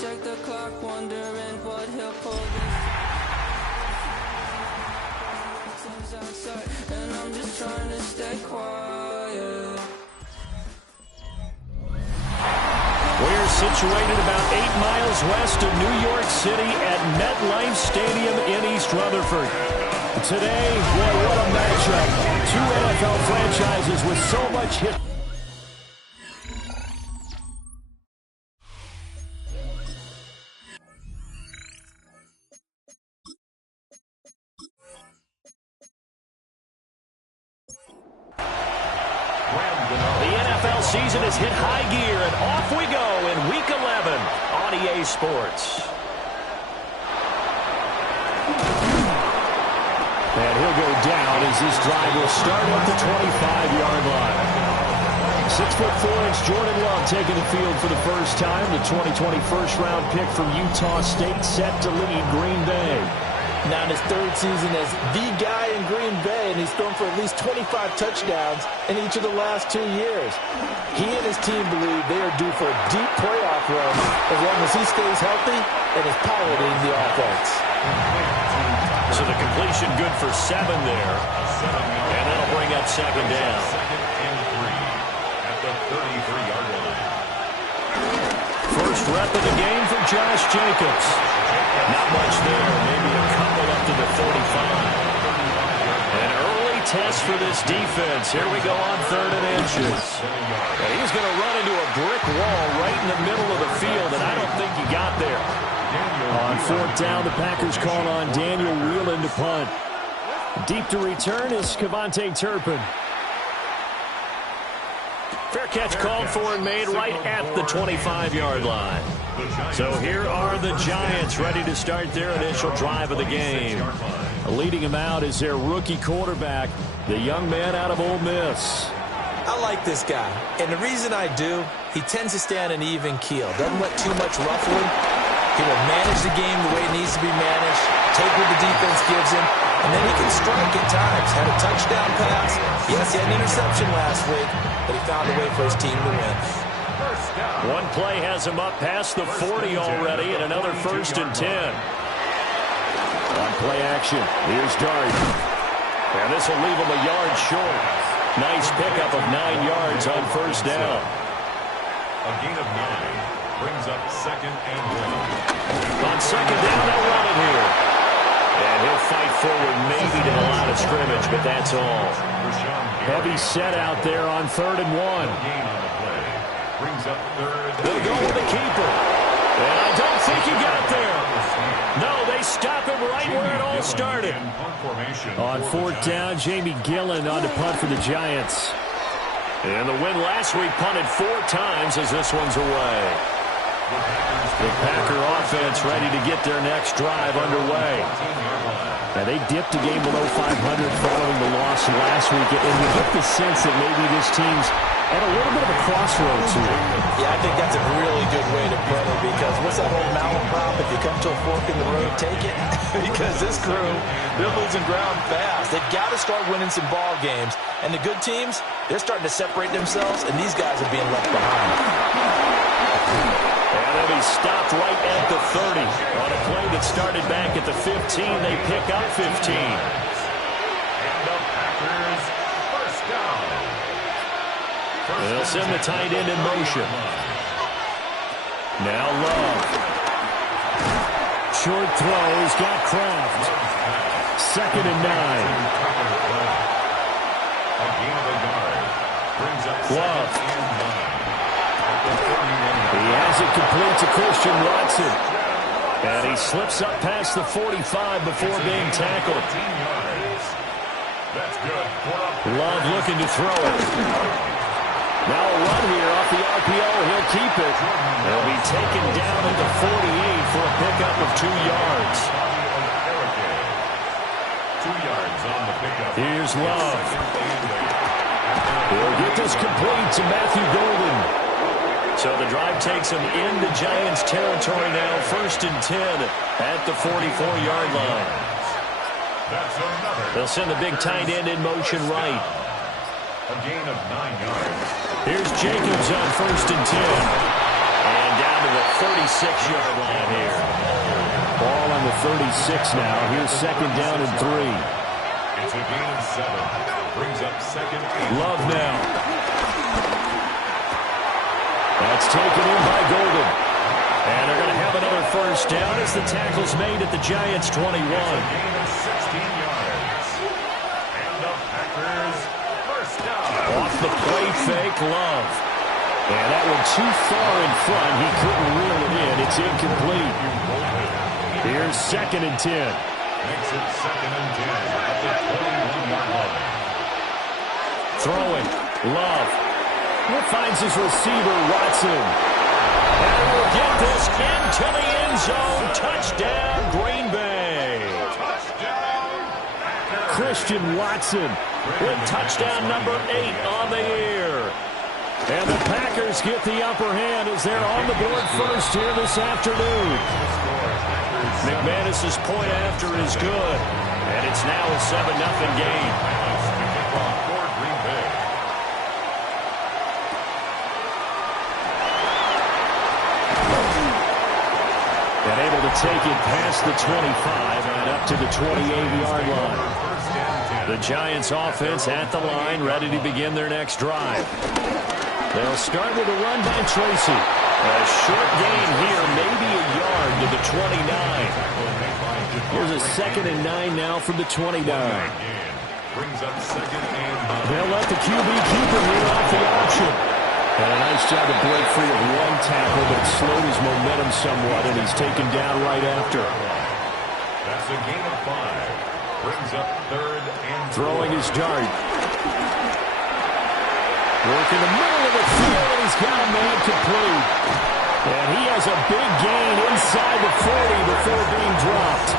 check the clock, wondering what he'll pull this. Outside, and I'm just trying to stay quiet. We're situated about 8 miles west of New York City at MetLife Stadium in East Rutherford. Today, boy, what a matchup. Two NFL franchises with so much history. Season has hit high gear, and off we go in Week 11 on EA Sports. And he'll go down as this drive will start at the 25-yard line. 6'4" Jordan Love taking the field for the first time. The 2020 first-round pick from Utah State set to lead Green Bay. Now in his third season as the guy in Green Bay, and he's thrown for at least 25 touchdowns in each of the last 2 years. He and his team believe they are due for a deep playoff run as long as he stays healthy and is piloting the offense. So the completion good for 7 there, and that'll bring up second down. Second and 3 at the 33-yard line. First rep of the game for Josh Jacobs. Not much there, maybe a couple up to the 35. An early test for this defense. Here we go on 3rd and inches. And he's going to run into a brick wall right in the middle of the field, and I don't think he got there. On 4th down, the Packers call on Daniel Whelan to punt. Deep to return is Kevontae Turpin. Fair catch called for and made right at the 25-yard line. So here are the Giants ready to start their initial drive of the game. Leading them out is their rookie quarterback, the young man out of Ole Miss. I like this guy, and the reason I do, he tends to stay on an even keel. Doesn't let too much ruffling. He will manage the game the way it needs to be managed, take what the defense gives him, and then he can strike at times. Had a touchdown pass. Yes, he had an interception last week, but he found a way for his team to win. One play has him up past the 40 already, and another 1st and 10. On play action, here's Dart. And this will leave him a yard short. Nice pickup of 9 yards on 1st down. A gain of 9 brings up 2nd and 1. On 2nd down, they'll run it here. And he'll fight forward maybe to the line of scrimmage, but that's all. Heavy set out there on 3rd and 1. Gain on the play brings up 3rd. They'll go with the keeper. And I don't think he got there. No, they stop him right where it all started. On 4th down, Jamie Gillen on to punt for the Giants. And the win last week punted 4 times as this one's away. The Packer offense ready to get their next drive underway. Now, they dipped a game below 500 following the loss last week, and you get the sense that maybe this team's at a little bit of a crossroads here. Yeah, I think that's a really good way to put it, because what's that old malaprop? If you come to a fork in the road, take it. Because this crew, they're losing ground fast. They've got to start winning some ball games. And the good teams, they're starting to separate themselves, and these guys are being left behind. And then he stopped right at the 30. On a play that started back at the 15, they pick up 15. And the Packers first down. They'll send the tight end in motion. Now Love. Short throw. He's got Kraft. 2nd and 9. Love. He has it complete to Christian Watson. And he slips up past the 45 before being tackled. Love looking to throw it. Now a run here off the RPO. He'll keep it. He'll be taken down at the 48 for a pickup of 2 yards. 2 yards on the pickup. Here's Love. He'll get this complete to Matthew Golden. So the drive takes him into Giants territory now. 1st and 10 at the 44-yard line. They'll send the big tight end in motion right. A gain of 9 yards. Here's Jacobs on 1st and 10. And down down to the 36-yard line here. Ball on the 36 now. Here's second down and 3. It's a gain of 7. Brings up second and Love now. That's taken in by Golden. And they're going to have another first down as the tackle's made at the Giants' 21. gain of 16 yards. And the Packers first down. Off the play fake, Love. And that one too far in front. He couldn't reel it in. It's incomplete. Here's second and 10. Makes it second and 10 at the 21-yard line. Throwing. Love. Finds his receiver, Watson. And will get this into the end zone. Touchdown, Green Bay. Christian Watson with touchdown number 8 on the year. And the Packers get the upper hand as they're on the board first here this afternoon. McManus's point after is good. And it's now a 7-0 game. For Green Bay. And able to take it past the 25 and up to the 28-yard line. The Giants offense at the line, ready to begin their next drive. They'll start with a run by Tracy. A short gain here, maybe a yard to the 29. Here's a second and 9 now from the 29. Brings up second and 9. They'll let the QB keeper here off the option. And a nice job to break free of one tackle, but it slowed his momentum somewhat, and he's taken down right after. That's a gain of 5. Brings up third and 4. Throwing his dart. Work in the middle of the field, and he's got a man complete. And he has a big gain inside the 40 before being dropped.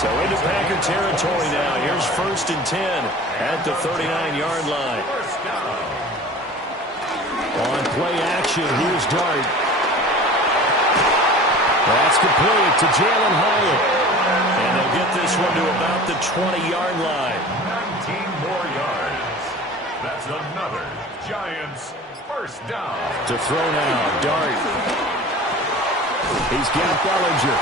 So into Packer territory now. Here's first and 10 at the 39-yard line. First down. On play action, here's Dart. That's complete to Jalen Hyatt. And they'll get this one to about the 20-yard line. 19 more yards. That's another Giants first down. To throw now, Dart. He's got Bellinger.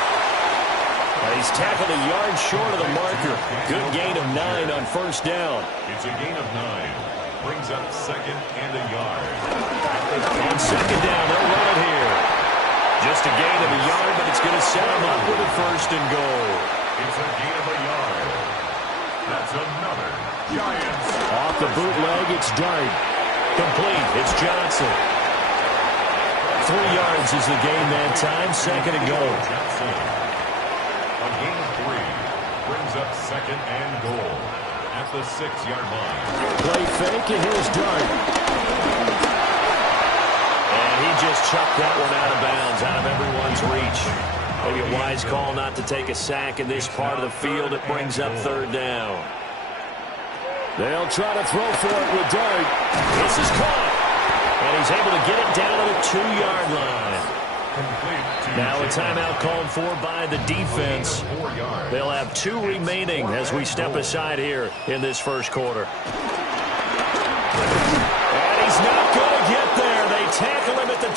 He's tackled a yard short of the marker. Good gain of 9 on first down. It's a gain of 9. Brings up second and a yard. On second down, they'll run it here. Just a gain of a yard, but it's going to set him up with a first and goal. It's a gain of a yard. That's another Giants. Off the bootleg, it's Dart. Complete, it's Johnson. 3 yards is the gain that time, second and goal. Johnson. A gain of 3. Brings up second and goal at the 6-yard line. Play fake, and here's Dart. And he just chucked that one out of bounds, out of everyone's reach. Maybe a wise call not to take a sack in this part of the field. It brings up third down. They'll try to throw for it with Dart. This is caught. And he's able to get it down to the 2-yard line. Now a timeout called for by the defense. They'll have 2 remaining as we step aside here in this first quarter. And he's not going to get there. They tackle him at the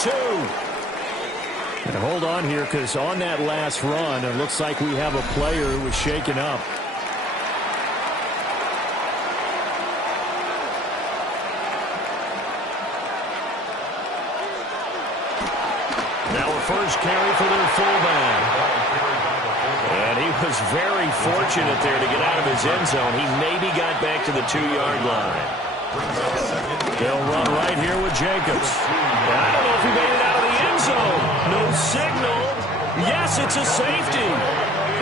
2. And hold on here, because on that last run, it looks like we have a player who was shaken up. First carry for their fullback. And he was very fortunate there to get out of his end zone. He maybe got back to the 2-yard line. They'll run right here with Jacobs. I don't know if he made it out of the end zone. No signal. Yes, it's a safety.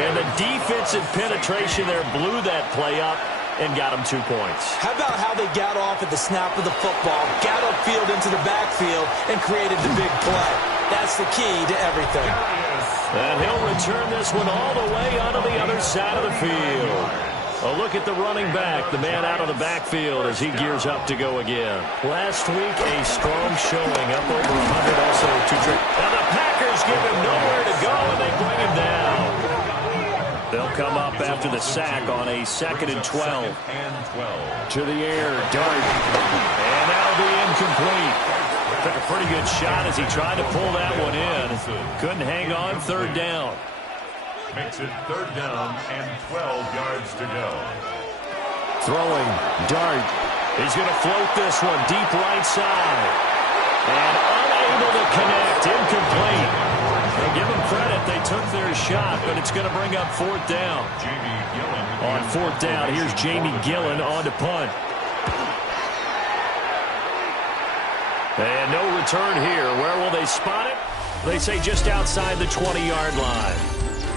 And the defensive penetration there blew that play up and got him 2 points. How about how they got off at the snap of the football, got upfield into the backfield, and created the big play? That's the key to everything. And he'll return this one all the way onto the other side of the field. A look at the running back, the man out of the backfield as he gears up to go again. Last week, a strong showing, up over 100 also to Trick. And the Packers give him nowhere to go, and they bring him down. They'll come up after the sack on a 2nd and 12. To the air, Dart. And that'll be incomplete. Took a pretty good shot as he tried to pull that one in. Couldn't hang on. Third down. Makes it third down and 12 yards to go. Throwing. Dart. He's going to float this one deep right side. And unable to connect. Incomplete. Well, give them credit. They took their shot, but it's going to bring up fourth down. On fourth down, here's Jamie Gillen on to punt. And no return here. Where will they spot it? They say just outside the 20-yard line.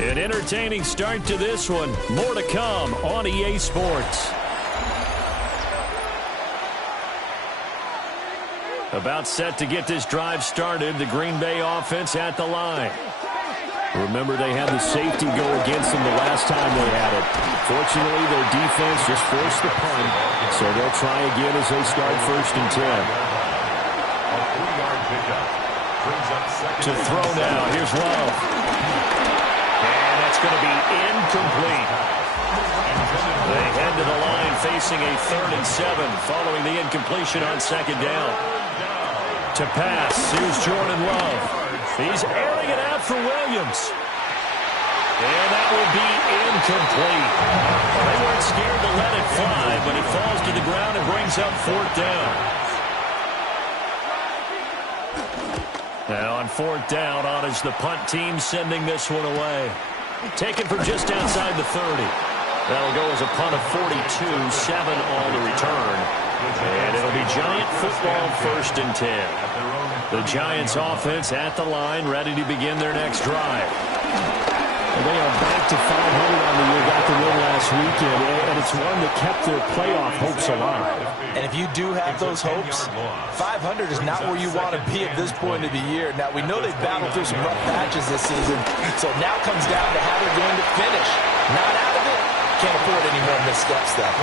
An entertaining start to this one. More to come on EA Sports. About set to get this drive started. The Green Bay offense at the line. Remember, they had the safety go against them the last time they had it. Fortunately, their defense just forced the punt, so they'll try again as they start 1st and 10. To throw now. Here's Love. And that's going to be incomplete. They head to the line facing a 3rd and 7 following the incompletion on 2nd down. To pass. Here's Jordan Love. He's airing it out for Williams. And that will be incomplete. They weren't scared to let it fly, but it falls to the ground and brings up 4th down. Now on 4th down, on is the punt team sending this one away. Taken from just outside the 30. That'll go as a punt of 42, 7 on the return. And it'll be Giant football 1st and 10. The Giants offense at the line, ready to begin their next drive. They are back to 500 on the year, got the win last weekend, and it's one that kept their playoff hopes alive. And if you do have those hopes, 500 is not where you want to be at this point of the year. Now, we know they've battled through some rough patches this season, so it now comes down to how they're going to finish. Not out of it. Can't afford any more missteps, though.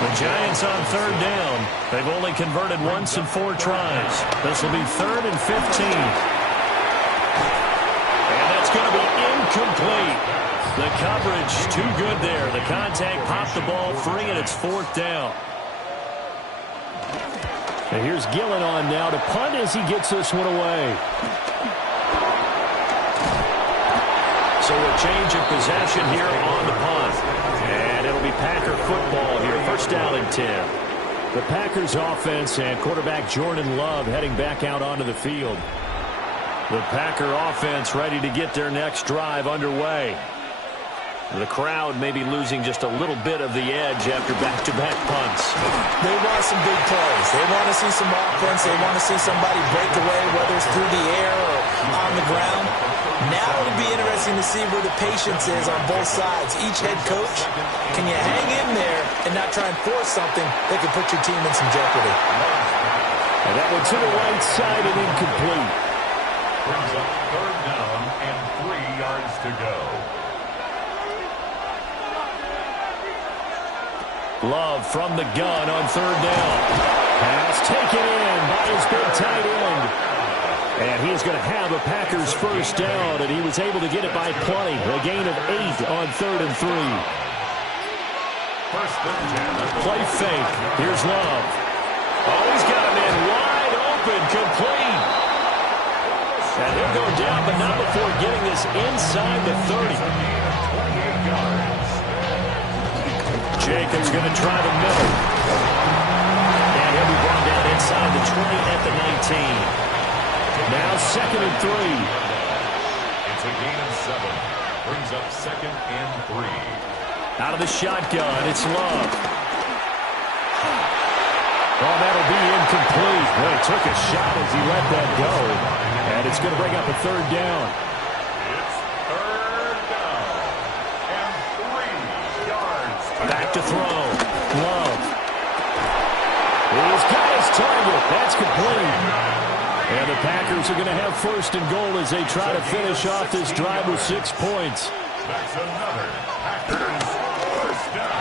The Giants on 3rd down. They've only converted once in 4 tries. This will be 3rd and 15. And that's going to be incomplete. The coverage too good there. The contact popped the ball free, and it's 4th down. And here's Gillen on now to punt as he gets this one away. So a change of possession here on the punt. And it'll be Packer football here. 1st down and 10. The Packers offense and quarterback Jordan Love heading back out onto the field. The Packer offense ready to get their next drive underway. The crowd may be losing just a little bit of the edge after back-to-back punts. They want some big plays. They want to see some offense. They want to see somebody break away, whether it's through the air or on the ground. Now it'll be interesting to see where the patience is on both sides. Each head coach, can you hang in there and not try and force something that could put your team in some jeopardy? And that one to the right side and incomplete. Brings up 3rd down and 3 yards to go. Love from the gun on 3rd down. Pass taken in by his big tight end. And he's going to have a Packers 1st down, and he was able to get it by plenty. A gain of 8 on 3rd and 3. 1st and 10. Play fake. Here's Love. Oh, he's got a man wide open, complete. And they'll go down, but not before getting this inside the 30. Jacobs going to try the middle. And he'll be brought down inside the 20 at the 19. Now 2nd and 3. It's a gain of 7. Brings up 2nd and 3. Out of the shotgun, it's Love. Oh, that'll be incomplete. Well, he took a shot as he let that go. And it's going to bring up a 3rd down. It's 3rd down and 3 yards. Back to throw. Love. He's got his target. That's complete. And the Packers are going to have 1st and goal as they try to finish off this drive with 6 points. That's another Packers 1st down.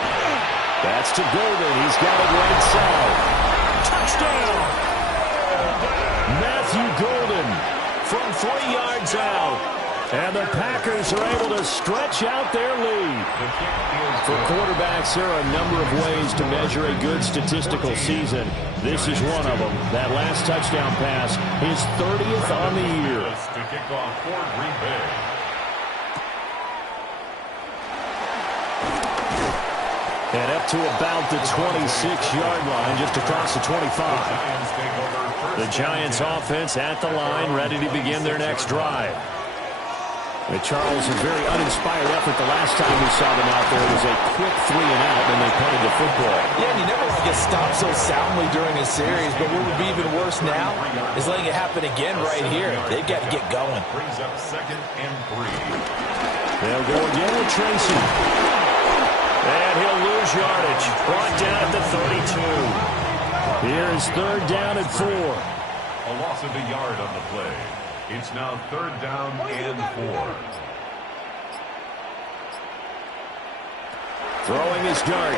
That's to Golden. He's got it right side. Touchdown! Matthew Golden from 3 yards out. And the Packers are able to stretch out their lead. For quarterbacks, there are a number of ways to measure a good statistical season. This is one of them. That last touchdown pass, his 30th on the year. To kick off for Green Bay. And up to about the 26-yard line, just across the 25. The Giants offense at the line, ready to begin their next drive. Charles, a very uninspired effort the last time we saw them out there. It was a quick 3-and-out, and they punted the football. Yeah, and you never want to get stopped so soundly during a series, but what would be even worse now is letting it happen again right here. They've got to get going. Brings up 2nd and 3. They'll go again with Tracy. And he'll lose yardage. Brought down at the 32. Here's 3rd down and 4. A loss of a yard on the play. It's now 3rd down and 4. Throwing his dart.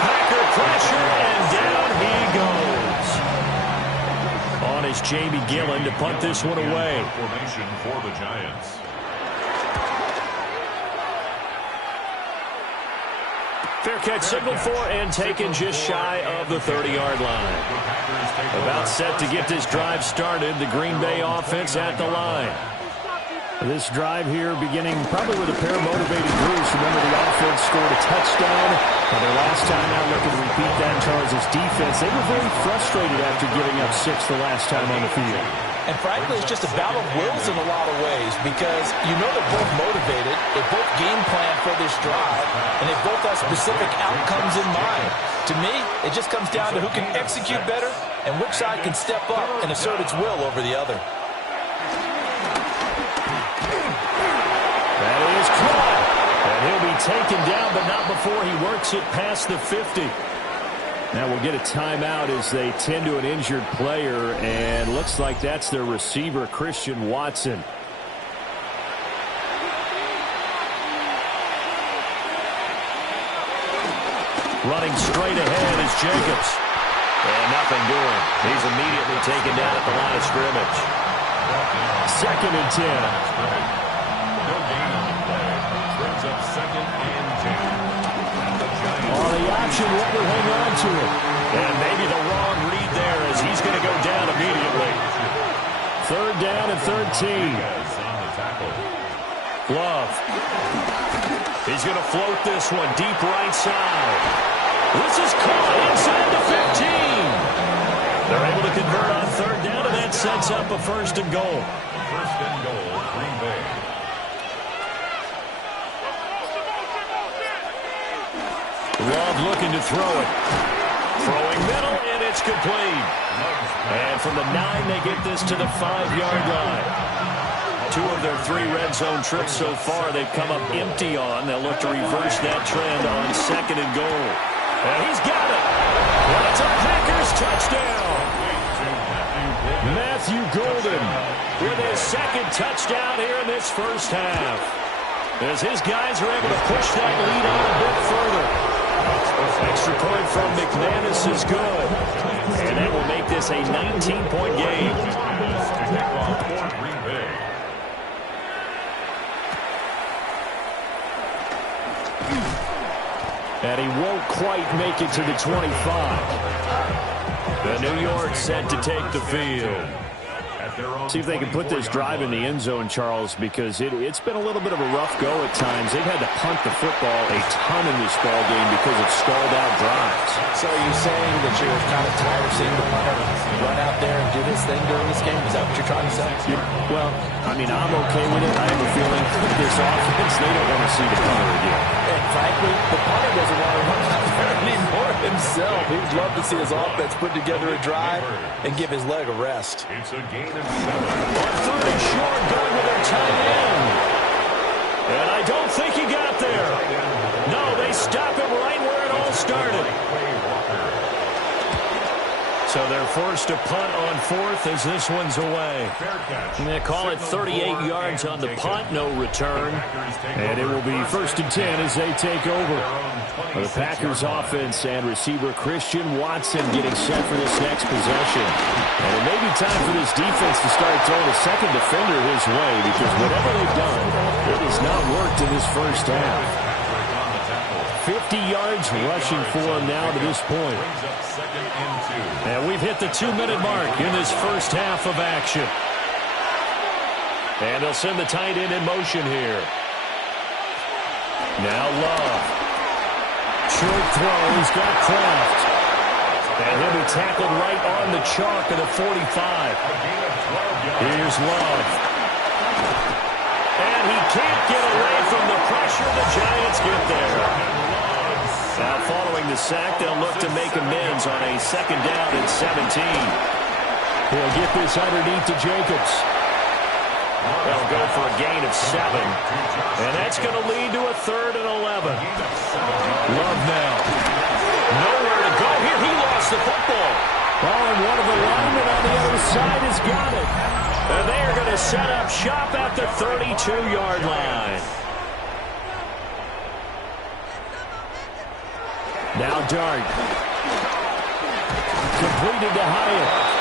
Packer pressure, and down he goes. On is Jamie Gillen to punt this one away. Formation for the Giants. Fair catch signaled for and taken just shy of the 30-yard line. About set to get this drive started. The Green Bay offense at the line. This drive here beginning probably with a pair of motivated Bruce. Remember, the offense scored a touchdown. And their last time out looking to repeat that. Charles' defense, they were very frustrated after giving up 6 the last time on the field. And frankly, it's just a battle of wills in a lot of ways because you know they're both motivated, they both game plan for this drive, and they both have specific outcomes in mind. To me, it just comes down to who can execute better and which side can step up and assert its will over the other. That is caught. And he'll be taken down, but not before he works it past the 50. Now we'll get a timeout as they tend to an injured player, and looks like that's their receiver, Christian Watson. Running straight ahead is Jacobs. And nothing doing. He's immediately taken down at the line of scrimmage. 2nd and 10. No gain on the play. Brings up 2nd and 10. On the option, what will hang on to it? And maybe the wrong read there as he's going to go down immediately. 3rd down and 13. Love. He's going to float this one deep right side. This is caught inside the 15. They're able to convert on 3rd down, and that sets up a 1st and goal. 1st and goal, Green Bay. Love looking to throw it. Throwing middle, and it's complete. And from the 9, they get this to the 5-yard line. 2 of their 3 red zone trips so far they've come up empty on. They'll look to reverse that trend on 2nd and goal. And he's got it. That's a Packers touchdown. Matthew Golden with his 2nd touchdown here in this first half. As his guys are able to push that lead out a bit further. Extra point from McManus is good. And that will make this a 19-point game. And he won't quite make it to the 25. The New York set to take the field. See if they can put this drive in the end zone, Charles, because it's been a little bit of a rough go at times. They've had to punt the football a ton in this ball game because of stalled out drives. So are you saying that you're kind of tired of seeing the punter run out there and do this thing during this game? Is that what you're trying to say? Well, I mean, I'm okay with it. I have a feeling this offense, they don't want to see the punter again. And frankly, the punter doesn't want to run out there anymore himself. He'd love to see his offense put together a drive and give his leg a rest. It's a gain of 7. On 3rd and short, going with their tight end. And I don't think he got there. No, they stop him right where it all started. So they're forced to punt on 4th as this one's away. And they call it 38 yards on the punt, no return. And it will be 1st and 10 as they take over. The Packers offense and receiver Christian Watson getting set for this next possession. And it may be time for this defense to start throwing a second defender his way because whatever they've done, it has not worked in this first half. 50 yards rushing for him now to this point. And we've hit the 2-minute mark in this first half of action. And they'll send the tight end in motion here. Now Love. Short throw. He's got Kraft. And he'll be tackled right on the chalk of the 45. Here's Love. And he can't get away from the pressure. The Giants get there. Now following the sack, they'll look to make amends on a second down and 17. He'll get this underneath to Jacobs. They'll go for a gain of 7. And that's going to lead to a 3rd and 11. Love now. Nowhere to go here. He lost the football. Oh, and one of the linemen on the other side has got it. And they are going to set up shop at the 32-yard line. Now Dart. Completed to Hyatt.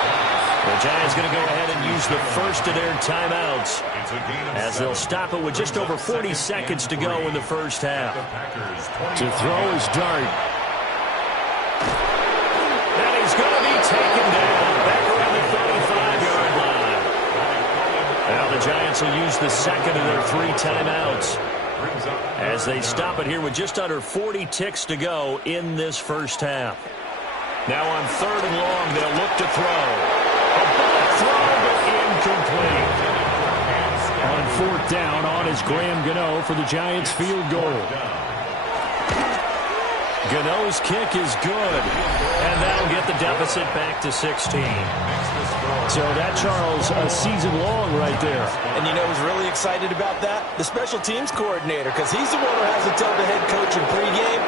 The Giants going to go ahead and use the first of their timeouts as they'll stop it with just over 40 seconds to go in the first half. To throw is Dart. And he's going to be taken down back around the 35-yard line. Now the Giants will use the second of their 3 timeouts as they stop it here with just under 40 ticks to go in this first half. Now on 3rd and long, they'll look to throw. A ball throw, but incomplete. On 4th down, on is Graham Gano for the Giants field goal. Gano's kick is good, and that'll get the deficit back to 16. So that, Charles, a season long right there. And you know who's really excited about that? The special teams coordinator, because he's the one who has to tell the head coach in pregame,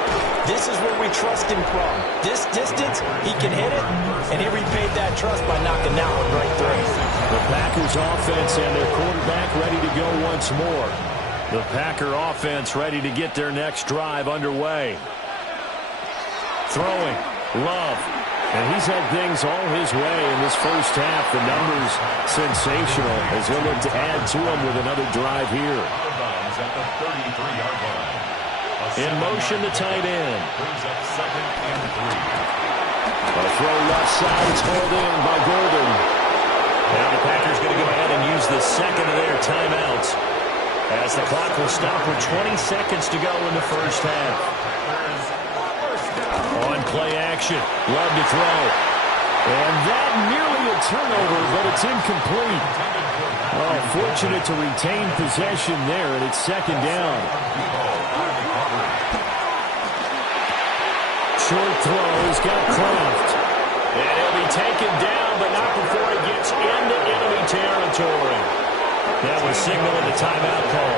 this is where we trust him from. This distance, he can hit it, and he repaid that trust by knocking that one right through. The Packers offense and their quarterback ready to go once more. The Packer offense ready to get their next drive underway. Throwing, Love. And he's had things all his way in this first half. The numbers sensational as he'll look to add to them with another drive here. In motion, the tight end. A throw left side. It's hauled in by Golden. Now the Packers going to go ahead and use the second of their timeouts as the clock will stop with 20 seconds to go in the first half. On play action. Love to throw. And that nearly a turnover, but it's incomplete. Oh, fortunate to retain possession there, and it's second down. Short throw. He's got Kraft. And he'll be taken down, but not before he gets into enemy territory. That was signaling the timeout call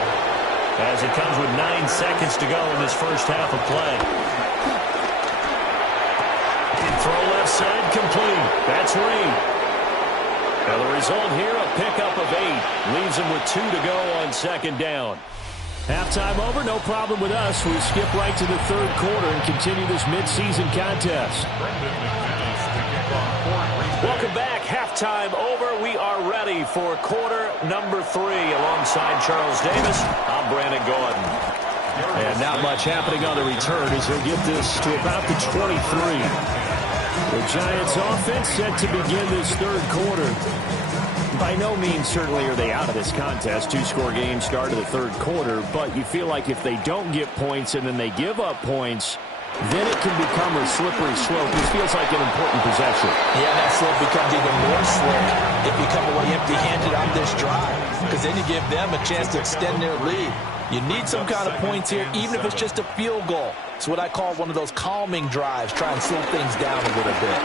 as it comes with 9 seconds to go in this first half of play. Throw left side complete. That's Reed. Now the result here, a pickup of 8. Leaves him with 2 to go on second down. Halftime over, no problem with us. We skip right to the 3rd quarter and continue this midseason contest. Welcome back. Halftime over. We are ready for quarter number 3 alongside Charles Davis. I'm Brandon Gordon. And not much happening on the return as he'll get this to about the 23. The Giants offense set to begin this 3rd quarter. By no means certainly are they out of this contest. 2-score game start of the 3rd quarter, but you feel like if they don't get points and then they give up points, then it can become a slippery slope. This feels like an important possession. Yeah, that slope becomes even more slippery if you come away empty-handed on this drive, because then you give them a chance to extend their lead. You need some kind of points here, even if it's just a field goal. It's what I call one of those calming drives. Try and slow things down a little bit.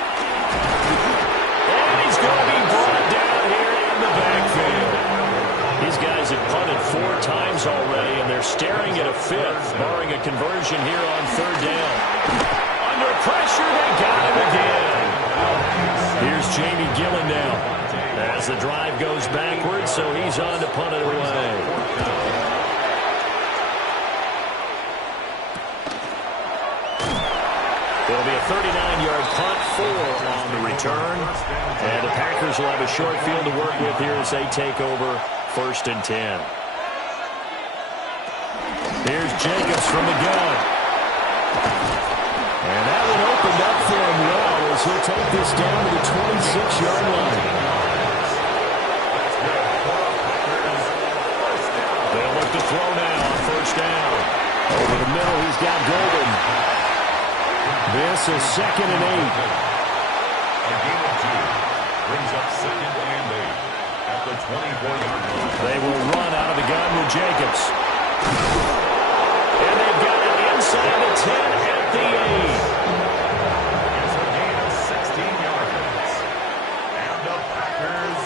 And he's going to be brought down here in the backfield. These guys have punted 4 times already, and they're staring at a 5th, barring a conversion here on 3rd down. Under pressure, they got him again. Here's Jamie Gillen now as the drive goes backwards, so he's on to punt it away. It'll be a 39-yard punt, 4 on the return. And the Packers will have a short field to work with here as they take over 1st and 10. Here's Jacobs from the gun. he'll take this down to the 26-yard line. They'll look to throw now on first down. Over the middle, he's got Golden. This is 2nd and 8. A gain of 2 brings up 2nd and 8 at the 24-yard line. They will run out of the gun with Jacobs. And they've got it inside the 10 at the 8. It's a gain of 16 yards. And the Packers.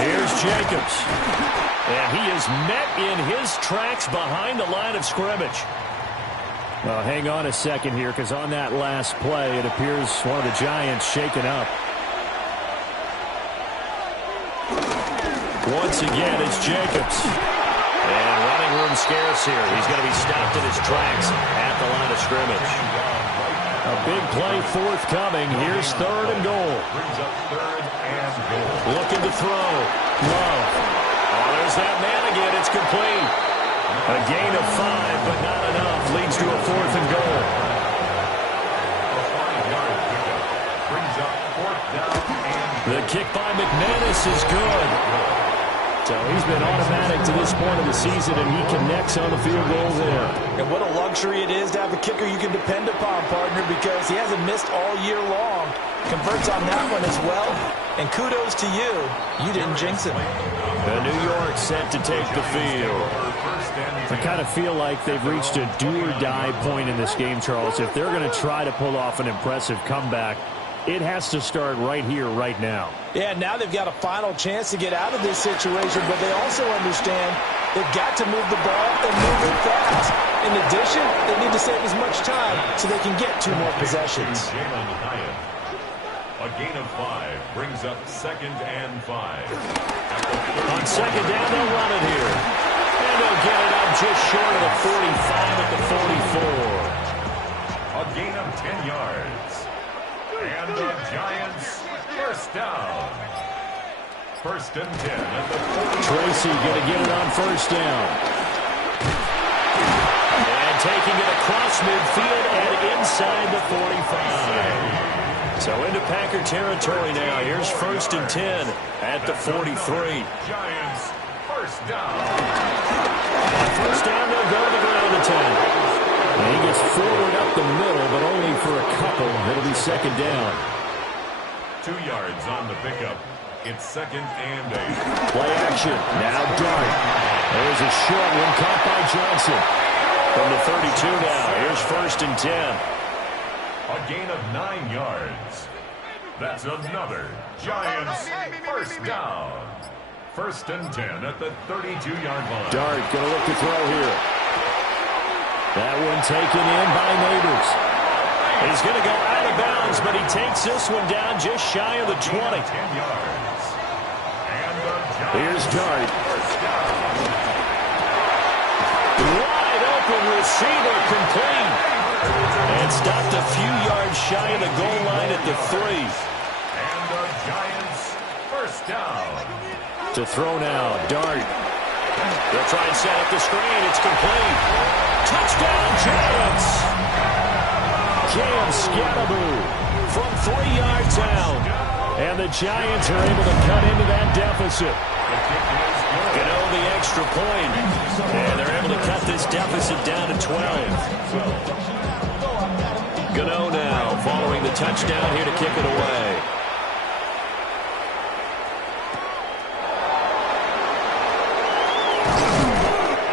Here's Jacobs. And he is met in his tracks behind the line of scrimmage. Well, hang on a second here, because on that last play, it appears one of the Giants shaken up. Once again, it's Jacobs. And running room scarce here. He's going to be stopped in his tracks at the line of scrimmage. A big play forthcoming. Here's 3rd and goal. Brings up 3rd and goal. Looking to throw. Love. Oh, there's that man again. It's complete. A gain of 5, but not enough. Leads to a 4th and goal. A 5-yard pickup brings up 4th down and The kick by McManus is good. So he's been automatic to this point of the season, and he connects on the field goal there. And what a luxury it is to have a kicker you can depend upon, partner, because he hasn't missed all year long. Converts on that one as well. And kudos to you. You didn't jinx him. And New York set to take the field. I kind of feel like they've reached a do-or-die point in this game, Charles. If they're going to try to pull off an impressive comeback, it has to start right here, right now. Yeah, now they've got a final chance to get out of this situation, but they also understand they've got to move the ball and move it fast. In addition, they need to save as much time so they can get 2 more possessions. Jalen Hyatt. A gain of 5 brings up 2nd and 5. On 2nd down, they'll run it here. And they'll get it up just short of the 45 at the 44. A gain of 10 yards. And the Giants first down. 1st and 10 at the 40. Tracy going to get it on first down. And taking it across midfield and inside the 45. So into Packer territory now. Here's 1st and 10 at the 43. Giants first down. On first down, they'll go to the ground to 10. And he gets forward up the middle, but only for a couple. It'll be 2nd down. 2 yards on the pickup. It's 2nd and 8. Play action. Now Dart. There's a short one caught by Johnson. From the 32 now. Here's 1st and 10. A gain of 9 yards. That's another Giants first down. 1st and 10 at the 32-yard line. Dart going to look to throw here. That one taken in by Neighbors. He's going to go out of bounds, but he takes this one down just shy of the 20. 10 yards. And the Here's Giants Dart. first down. Wide open receiver complete. And stopped a few yards shy of the goal line at the 3. And the Giants first down. To throw now, Dart. They'll try and set up the screen. It's complete. Touchdown, Giants! Cam Scalaboo from 3 yards out. And the Giants are able to cut into that deficit. Gano the extra point. And they're able to cut this deficit down to 12. Gano now following the touchdown here to kick it away.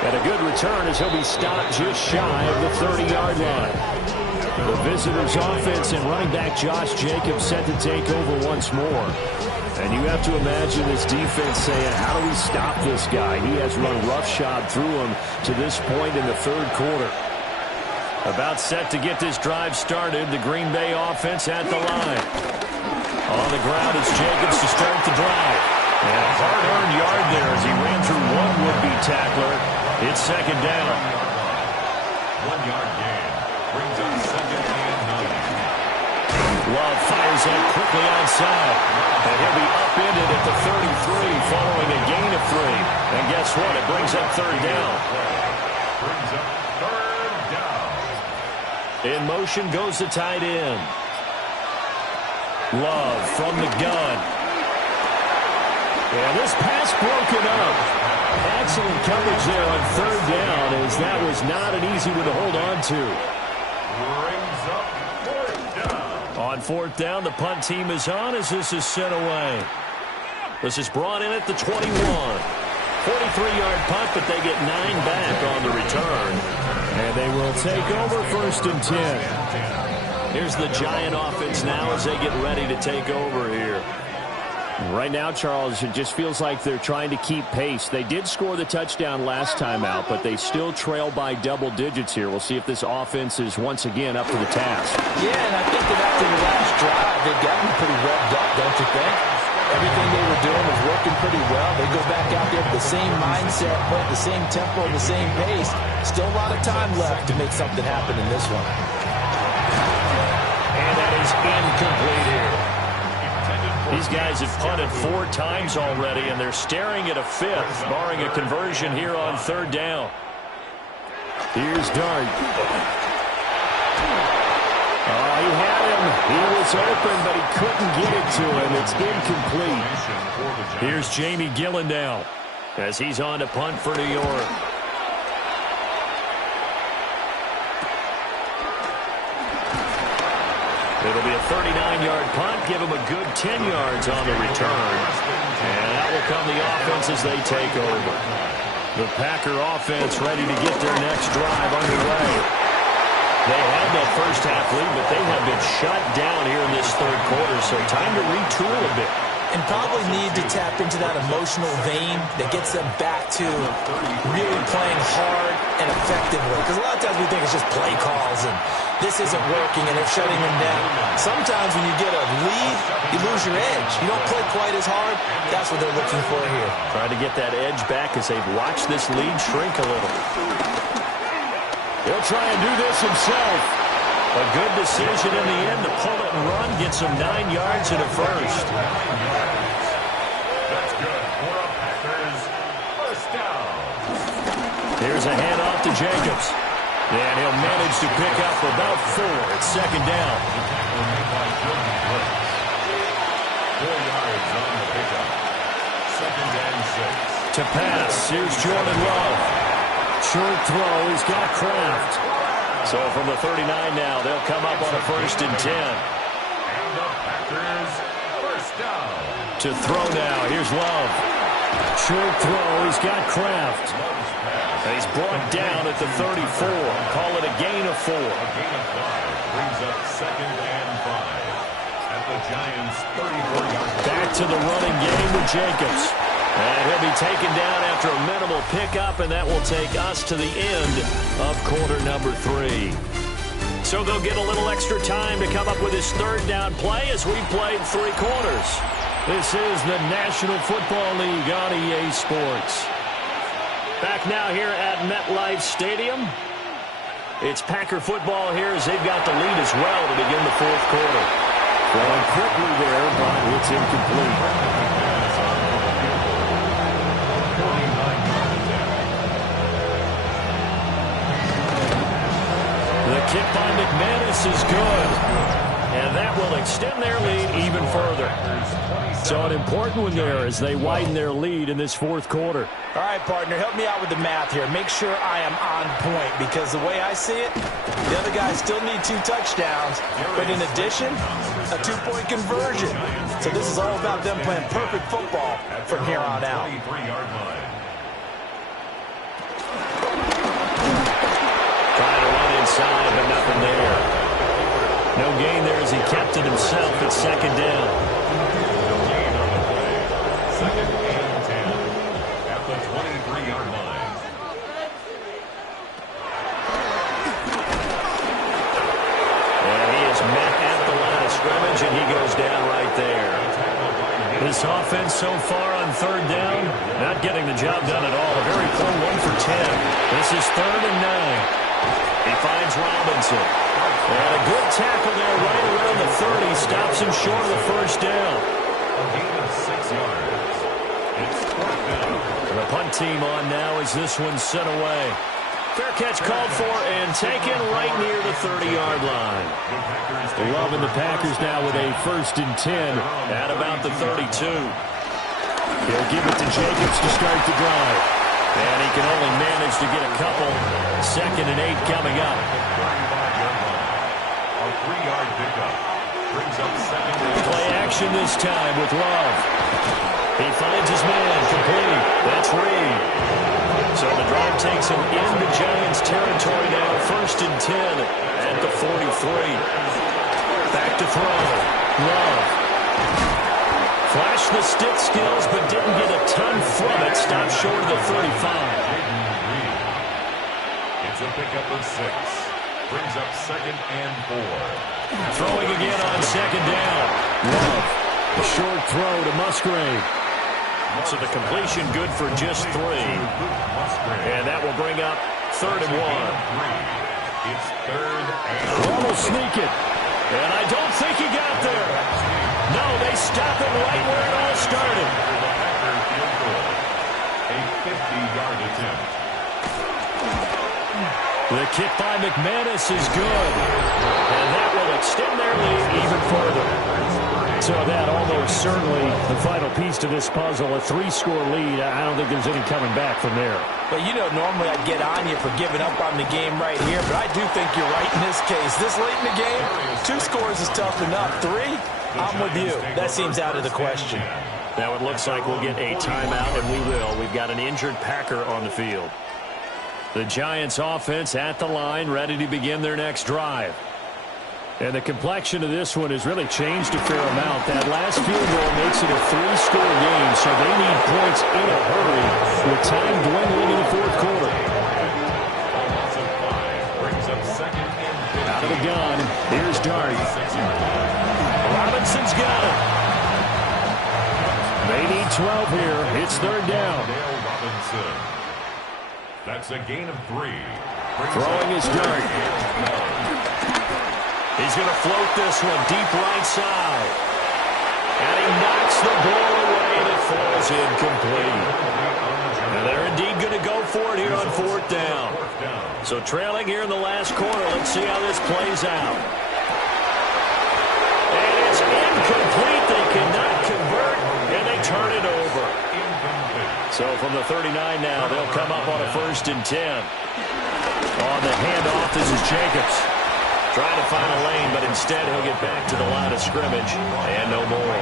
And a good return as he'll be stopped just shy of the 30-yard line. The visitors' offense and running back Josh Jacobs set to take over once more. And you have to imagine this defense saying, how do we stop this guy? He has run roughshod through him to this point in the 3rd quarter. About set to get this drive started, the Green Bay offense at the line. On the ground, it's Jacobs to start the drive. And a hard-earned yard there as he ran through one would-be tackler. It's 2nd down. 1 yard gain brings up 2nd and 9. Love fires up quickly outside. And he'll be upended at the 33 following a gain of 3. And guess what? It brings up 3rd down. Brings up 3rd down. In motion goes the tight end. Love from the gun. And this pass broken up. Excellent coverage there on third down, as that was not an easy one to hold on to. Brings up fourth down. On fourth down, the punt team is on as this is sent away. This is brought in at the 21. 43-yard punt, but they get 9 back on the return. And they will take over first and 10. Here's the Giant offense now as they get ready to take over here. Right now, Charles, it just feels like they're trying to keep pace. They did score the touchdown last time out, but they still trail by double digits here. We'll see if this offense is once again up to the task. Yeah, and I think that after the last drive, they've gotten pretty revved up, don't you think? Everything they were doing was working pretty well. They go back out there with the same mindset, play at the same tempo, the same pace. Still a lot of time left to make something happen in this one. And that is incomplete here. These guys have punted 4 times already, and they're staring at a 5th, barring a conversion here on third down. Here's Dart. Oh, he had him. He was open, but he couldn't get it to him. It's incomplete. Here's Jamie Gillen now as he's on to punt for New York. It'll be a 39-yard punt, give him a good 10 yards on the return. And that will come the offense as they take over. The Packer offense ready to get their next drive underway. They had that first half lead, but they have been shut down here in this third quarter, so time to retool a bit. And probably need to tap into that emotional vein that gets them back to really playing hard and effectively. Because a lot of times we think it's just play calls and this isn't working and they're shutting them down. Sometimes when you get a lead, you lose your edge. You don't play quite as hard. That's what they're looking for here. Trying to get that edge back as they've watched this lead shrink a little. He'll try and do this himself. A good decision in the end to pull it and run, gets him 9 yards and a first. That's good for a Packers first down. Here's a handoff to Jacobs. And he'll manage to pick up about 4 at second down. 4 yards on the pickup. Second and 6. To pass, here's Jordan Love. Short throw, he's got Kraft. So from the 39 now, they'll come up on a first and 10. And the Packers first down. To throw now, here's Love. Short throw, he's got Kraft. And he's brought down at the 34. Call it a gain of 4. A gain of 5 brings up second and 5 at the Giants' 34-yard line. Back to the running game with Jacobs. And he'll be taken down after a minimal pickup, and that will take us to the end of quarter number 3. So they'll get a little extra time to come up with his third down play as we played 3 quarters. This is the National Football League on EA Sports. Back now here at MetLife Stadium. It's Packer football here as they've got the lead as well to begin the fourth quarter. Throwing quickly there, but it's incomplete. The kick by McManus is good. And that will extend their lead even further. So an important one there as they widen their lead in this fourth quarter. All right, partner, help me out with the math here. Make sure I am on point because the way I see it, the other guys still need 2 touchdowns. But in addition, a 2-point conversion. So this is all about them playing perfect football from here on out. 23-yard line. Trying to run inside, but nothing there. No gain there as he kept it himself at second down. No gain on the play. Second and 10 at the 23-yard line. And he is met at the line of scrimmage, and he goes down right there. This offense so far on third down, not getting the job done at all. A very poor 1 for 10. This is 3rd and 9. He finds Robinson. And a good tackle there right around the 30. Stops him short of the first down. A gain of 6 yards. It's 4th down. The punt team on now as this one's sent away. Fair catch called for and taken right near the 30-yard line. Love and the Packers now with a 1st and 10 at about the 32. He'll give it to Jacobs to start the drive. And he can only manage to get a couple. 2nd and 8 coming up. A 3-yard pickup brings up 2nd and 8. Play action this time with Love. He finds his man complete. That's Reed. So the drive takes him into Giants territory now. 1st and 10 at the 43. Back to throw. Love. Flashed the stick skills, but didn't get a ton from it. Stopped short of the 35. It's a pickup of 6. Brings up 2nd and 4. Throwing again on 2nd down. Love. A short throw to Musgrave. So the completion good for just 3. And that will bring up 3rd and 1. It's 3rd and 1. Almost sneak it. And I don't think he got there. No, they stop it right where it all started. A 50-yard attempt. The kick by McManus is good. And that will extend their lead even further. So that almost certainly the final piece to this puzzle, a 3-score lead. I don't think there's any coming back from there. But, you know, normally I'd get on you for giving up on the game right here, but I do think you're right in this case. This late in the game, 2 scores is tough enough. 3, I'm with you. That seems out of the question. Now it looks like we'll get a timeout, and we will. We've got an injured Packer on the field. The Giants offense at the line, ready to begin their next drive. And the complexion of this one has really changed a fair amount. That last field goal makes it a 3-score game, so they need points in a hurry with time dwindling in the 4th quarter. Out of the gun, here's Dart. Robinson's got it. They need 12 here. It's 3rd down. That's a gain of 3. Throwing his Dart. He's going to float this one deep right side. And he knocks the ball away and it falls incomplete. And they're indeed going to go for it here on 4th down. So trailing here in the last quarter. Let's see how this plays out. And it's incomplete. They cannot convert, and they turn it over. So from the 39 now, they'll come up on a 1st and 10. On the handoff, this is Jacobs. Trying to find a lane, but instead he'll get back to the line of scrimmage and no more.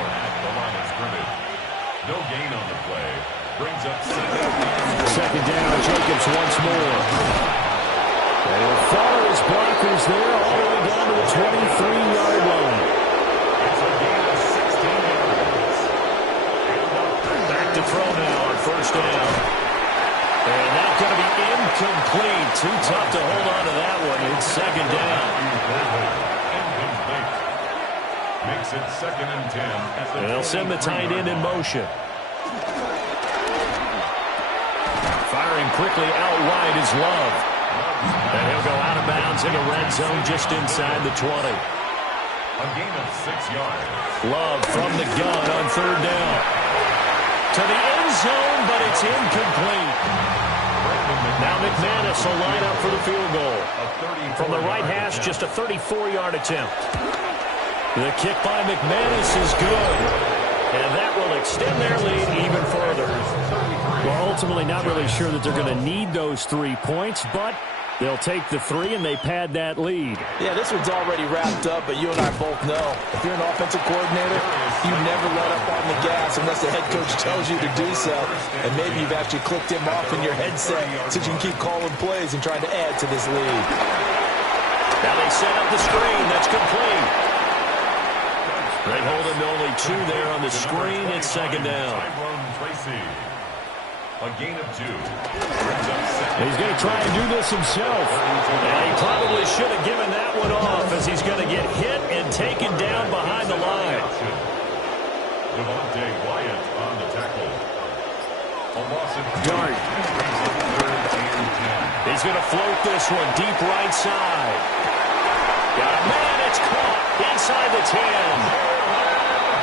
No gain on the play. Brings up 2nd down, Jacobs once more. And he'll follow his blockers there all the way down to the 23-yard line. It's a gain of 16 yards. Back to throw now on 1st down. And that's going to be incomplete. Too tough to hold on to that one. It's 2nd down. Makes it 2nd and 10. And they'll send the tight end in motion. Firing quickly out wide is Love. And he'll go out of bounds in the red zone just inside the 20. A gain of 6 yards. Love from the gun on 3rd down. To the end zone, but it's incomplete. Now McManus will line up for the field goal. From the right hash, just a 34-yard attempt. The kick by McManus is good. And that will extend their lead even further. Well, ultimately not really sure that they're going to need those 3 points, but they'll take the 3 and they pad that lead. Yeah, this one's already wrapped up, but you and I both know if you're an offensive coordinator, you never let up on the gas unless the head coach tells you to do so. And maybe you've actually clicked him off in your headset so you can keep calling plays and trying to add to this lead. Now they set up the screen. That's complete. They hold him to only 2 there on the screen. It's 2nd down. A gain of 2. He's going to try and do this himself. And he probably should have given that one off as he's going to get hit and taken down behind the line. Devontae Wyatt on the tackle. A loss of Dart. He's going to float this one deep right side. Got a man. It's caught inside the 10.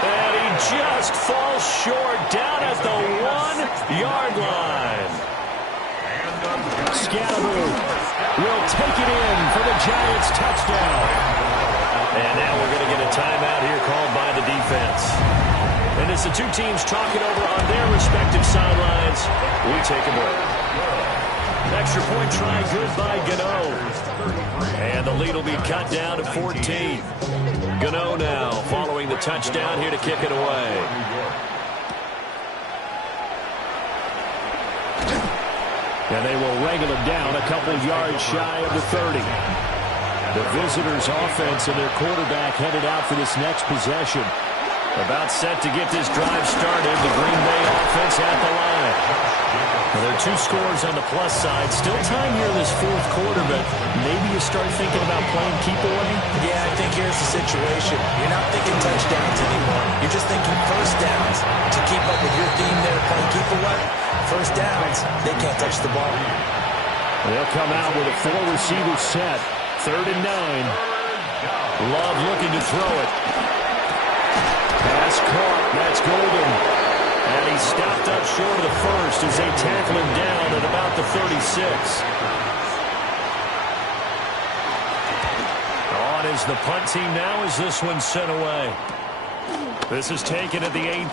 And he just falls short down at the 1-yard line. And Scalaboo will take it in for the Giants touchdown. And now we're going to get a timeout here called by the defense. And as the two teams talk it over on their respective sidelines, we take a break. Extra point try good by Gano. And the lead will be cut down to 14. Gano now following the touchdown here to kick it away. And they will wrangle him down a couple yards shy of the 30. The visitors' offense and their quarterback headed out for this next possession. About set to get this drive started. The Green Bay offense at the line. Well, there are two scores on the plus side. Still time here in this fourth quarter, but maybe you start thinking about playing keep away? Yeah, I think here's the situation. You're not thinking touchdowns anymore. You're just thinking first downs. To keep up with your theme there, playing keep away. First downs, they can't touch the ball. They'll come out with a four-receiver set. 3rd and 9. Love looking to throw it. Pass caught. That's Golden. And he's stopped up short of the first as they tackle him down at about the 36. On is the punt team now as this one's sent away. This is taken at the 18.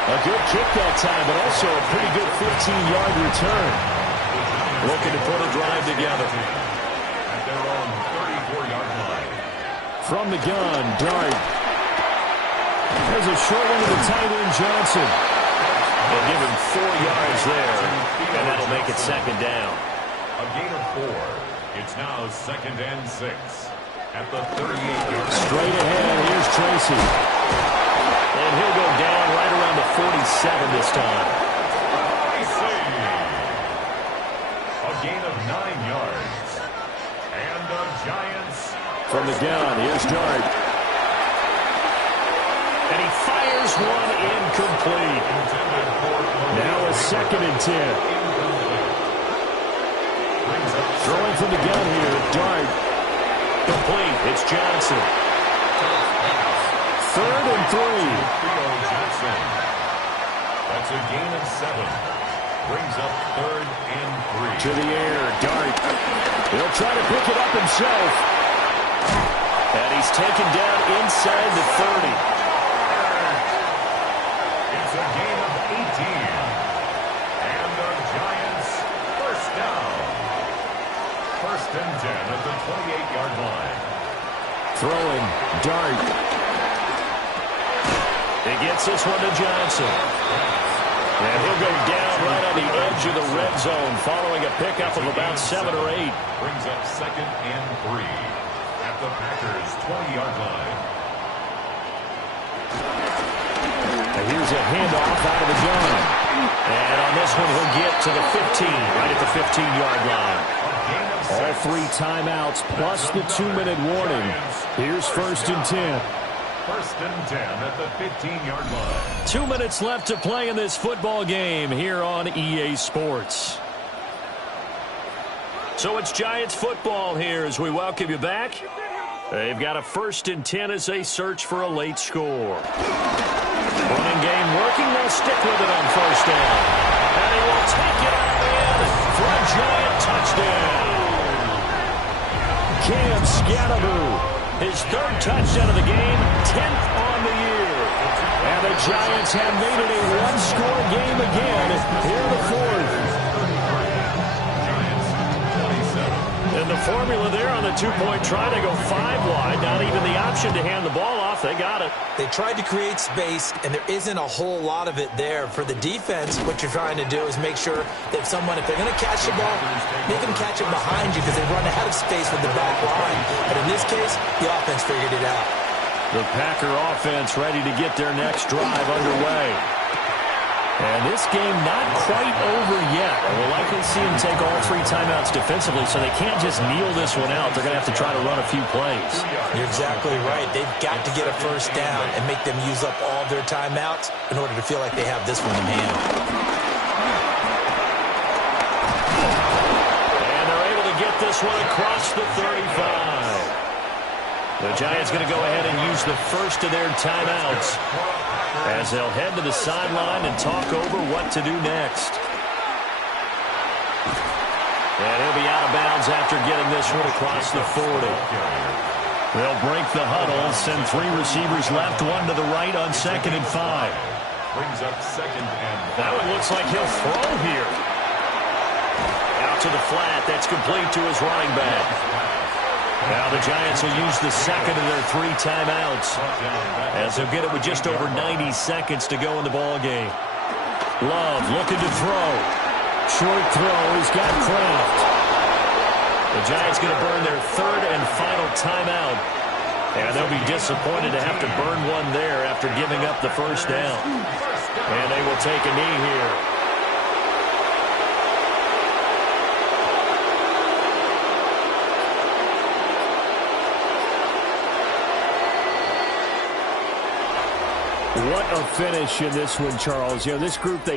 A good kick that time, but also a pretty good 15-yard return. Looking to put a drive together. At their own 34-yard line. From the gun, Dart. There's a short one to the tight end, Johnson. They'll give him 4 yards there, and that'll make it second down. A gain of 4. It's now 2nd and 6. At the 38-yard line. Straight ahead, here's Tracy. And he'll go down right around the 47 this time. A gain of 9 yards. And the Giants. From the gun, here's Dart. And he fires one incomplete. Now a 2nd and 10. Throwing from the gun here, Dart. Complete. It's Johnson. 3rd and 3. That's a gain of 7. Brings up 3rd and 3. To the air, Dart. He'll try to pick it up himself. And he's taken down inside the 30. It's a gain of 18. And the Giants first down. 1st and 10 at the 28-yard line. Throwing, Dart. He gets this one to Johnson. And he'll go down right on the edge of the red zone following a pickup of about 7 or 8. Brings up 2nd and 3 at the Packers' 20-yard line. And here's a handoff out of the gun. And on this one, he'll get to the 15, right at the 15-yard line. All 3 timeouts plus the 2-minute warning. Here's 1st and 10. 1st and 10 at the 15-yard line. 2 minutes left to play in this football game here on EA Sports. So it's Giants football here as we welcome you back. They've got a 1st and 10 as they search for a late score. Running game working. They'll stick with it on 1st down. And he will take it all in for a Giant touchdown. Cam Scalaboo. His 3rd touchdown of the game, 10th on the year. And the Giants have made it a one-score game again here in the 4th. And the formula there on the 2-point try, they go 5 wide. Not even the option to hand the ball off. They got it. They tried to create space, and there isn't a whole lot of it there. For the defense, what you're trying to do is make sure that if they're going to catch the ball, make them catch it behind you because they run out of space with the back line. But in this case, the offense figured it out. The Packer offense ready to get their next drive underway. And this game not quite over yet. We'll likely see them take all 3 timeouts defensively, so they can't just kneel this one out. They're going to have to try to run a few plays. You're exactly right. They've got to get a 1st down and make them use up all their timeouts in order to feel like they have this one in hand. And they're able to get this one across the 35. The Giants going to go ahead and use the first of their timeouts as they'll head to the sideline and talk over what to do next. And he'll be out of bounds after getting this one across the 40. They'll break the huddle, send 3 receivers left, 1 to the right on 2nd and 5. Brings up 2nd and 5. That one looks like he'll throw here. Out to the flat. That's complete to his running back. Now the Giants will use the second of their 3 timeouts, as they'll get it with just over 90 seconds to go in the ballgame. Love looking to throw. Short throw. He's got Kraft. The Giants going to burn their 3rd and final timeout. And they'll be disappointed to have to burn one there after giving up the first down. And they will take a knee here. What a finish in this one, Charles. You know, this group, they